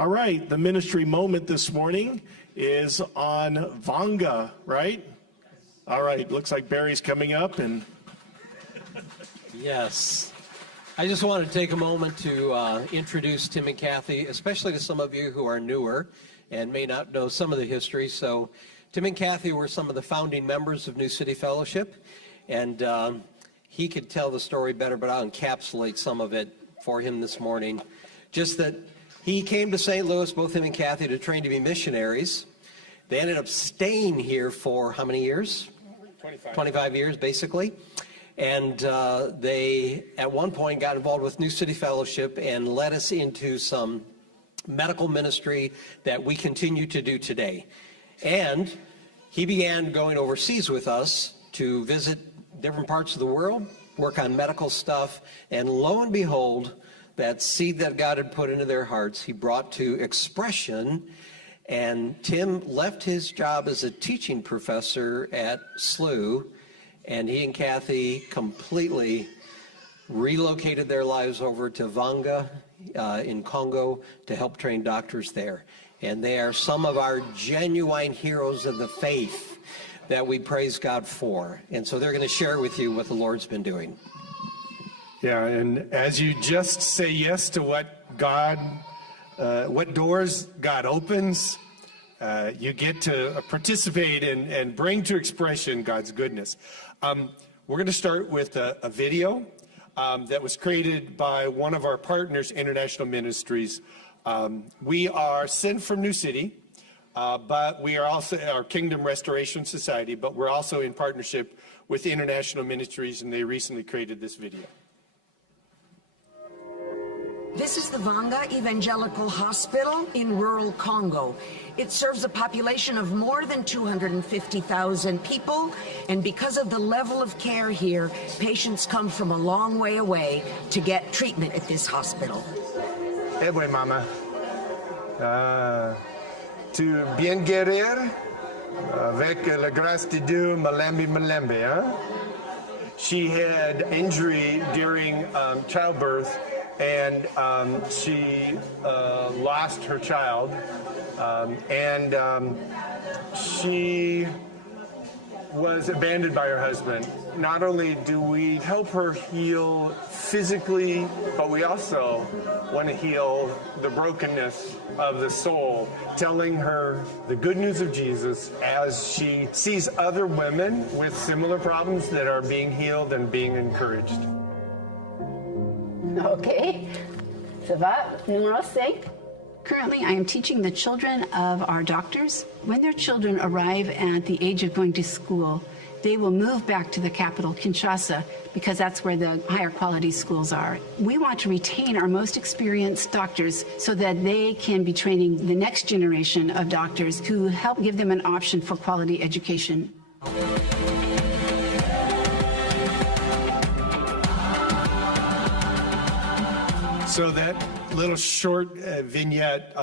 All right, the ministry moment this morning is on Vanga, right? All right, looks like Barry's coming up and... Yes. I just want to take a moment to introduce Tim and Kathy, especially to some of you who are newer and may not know some of the history. So Tim and Kathy were some of the founding members of New City Fellowship, and he could tell the story better, but I'll encapsulate some of it for him this morning. Just that he came to St. Louis, both him and Kathy, to train to be missionaries. They ended up staying here for how many years? 25 years, basically. And they, at one point, got involved with New City Fellowship and led us into some medical ministry that we continue to do today. And he began going overseas with us to visit different parts of the world, work on medical stuff, and lo and behold, that seed that God had put into their hearts, he brought to expression. And Tim left his job as a teaching professor at SLU, and he and Kathy completely relocated their lives over to Vanga in Congo to help train doctors there. And they are some of our genuine heroes of the faith that we praise God for. And so they're going to share with you what the Lord's been doing. Yeah, and as you just say yes to what doors God opens, you get to participate and bring to expression God's goodness. We're going to start with a video that was created by one of our partners, International Ministries. We are sent from New City, but we are also our Kingdom Restoration Society, but we're also in partnership with International Ministries, and they recently created this video. This is the Vanga Evangelical Hospital in rural Congo. It serves a population of more than 250,000 people, and because of the level of care here, patients come from a long way away to get treatment at this hospital. Eh oui, mama. Tu bien guérir avec la grâce de Dieu, malembe, hein? She had injury during childbirth, and she lost her child, and she was abandoned by her husband. Not only do we help her heal physically, but we also want to heal the brokenness of the soul, telling her the good news of Jesus as she sees other women with similar problems that are being healed and being encouraged. Okay, ça va, numéro 5. Currently, I am teaching the children of our doctors. When their children arrive at the age of going to school, they will move back to the capital, Kinshasa, because that's where the higher quality schools are. We want to retain our most experienced doctors so that they can be training the next generation of doctors who help give them an option for quality education. So that little short vignette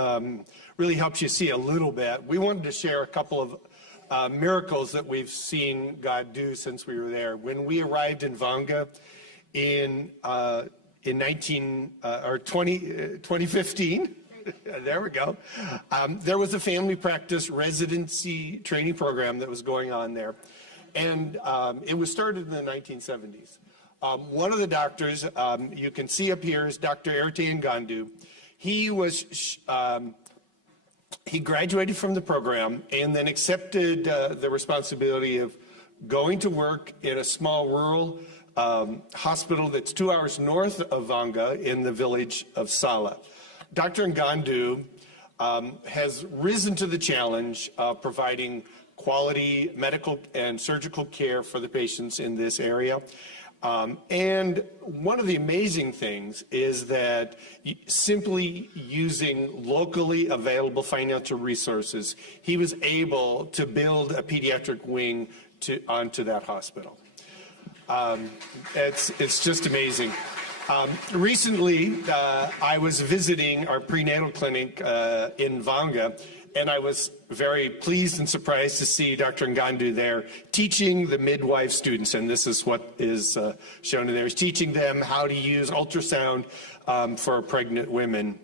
really helps you see a little bit. We wanted to share a couple of miracles that we've seen God do since we were there. When we arrived in Vanga in 2015, there we go, there was a family practice residency training program that was going on there. And it was started in the 1970s. One of the doctors, you can see up here, is Dr. Ertan Gandu. He graduated from the program and then accepted the responsibility of going to work in a small rural hospital that's 2 hours north of Vanga in the village of Sala. Dr. Ngandu has risen to the challenge of providing quality medical and surgical care for the patients in this area. And one of the amazing things is that simply using locally available financial resources, he was able to build a pediatric wing onto that hospital. It's just amazing. Recently, I was visiting our prenatal clinic in Vanga, and I was very pleased and surprised to see Dr. Ngandu there teaching the midwife students, and this is what is shown in there. He's teaching them how to use ultrasound for pregnant women.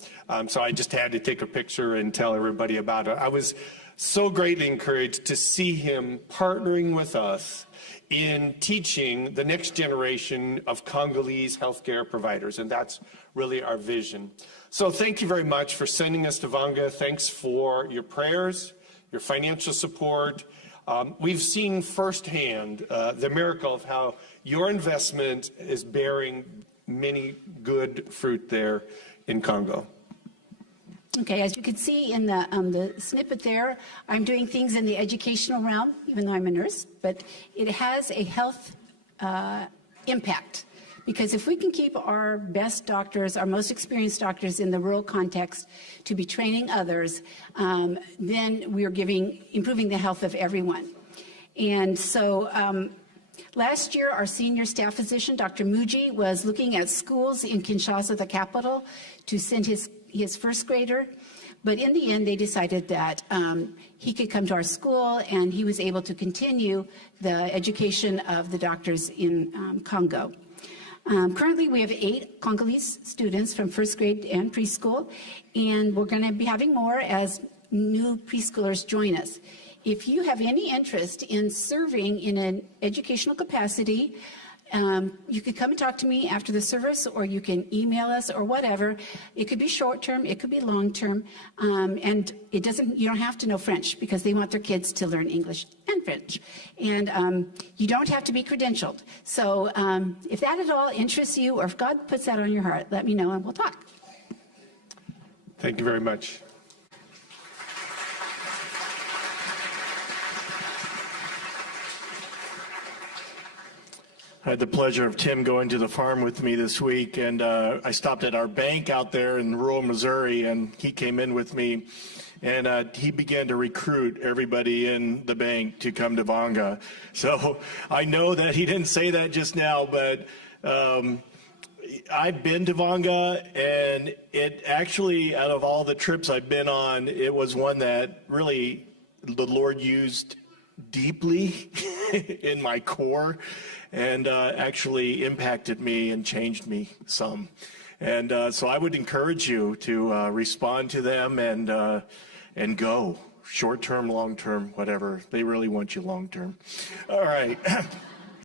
So I just had to take a picture and tell everybody about it. I was so greatly encouraged to see him partnering with us in teaching the next generation of Congolese healthcare providers, and that's really our vision. So thank you very much for sending us to Vanga. Thanks for your prayers, your financial support. We've seen firsthand the miracle of how your investment is bearing many good fruit there in Congo. Okay, as you can see in the snippet there, I'm doing things in the educational realm, even though I'm a nurse, but it has a health impact. Because if we can keep our best doctors, our most experienced doctors in the rural context to be training others, then we are improving the health of everyone. And so last year, our senior staff physician, Dr. Muji, was looking at schools in Kinshasa, the capital, to send his first grader. But in the end, they decided that he could come to our school, and he was able to continue the education of the doctors in Congo. Currently, we have 8 Congolese students from first grade and preschool, and we're going to be having more as new preschoolers join us. If you have any interest in serving in an educational capacity, you could come and talk to me after the service, or you can email us or whatever. It could be short-term, it could be long-term, and you don't have to know French because they want their kids to learn English and French. And you don't have to be credentialed. So if that at all interests you, or if God puts that on your heart, let me know and we'll talk. Thank you very much. I had the pleasure of Tim going to the farm with me this week, and I stopped at our bank out there in rural Missouri, and he came in with me, and he began to recruit everybody in the bank to come to Vanga. So I know that he didn't say that just now, but I've been to Vanga, and it actually, out of all the trips I've been on, it was one that really the Lord used deeply in my core, and actually impacted me and changed me some. And so I would encourage you to respond to them and go, short-term, long-term, whatever. They really want you long-term. All right.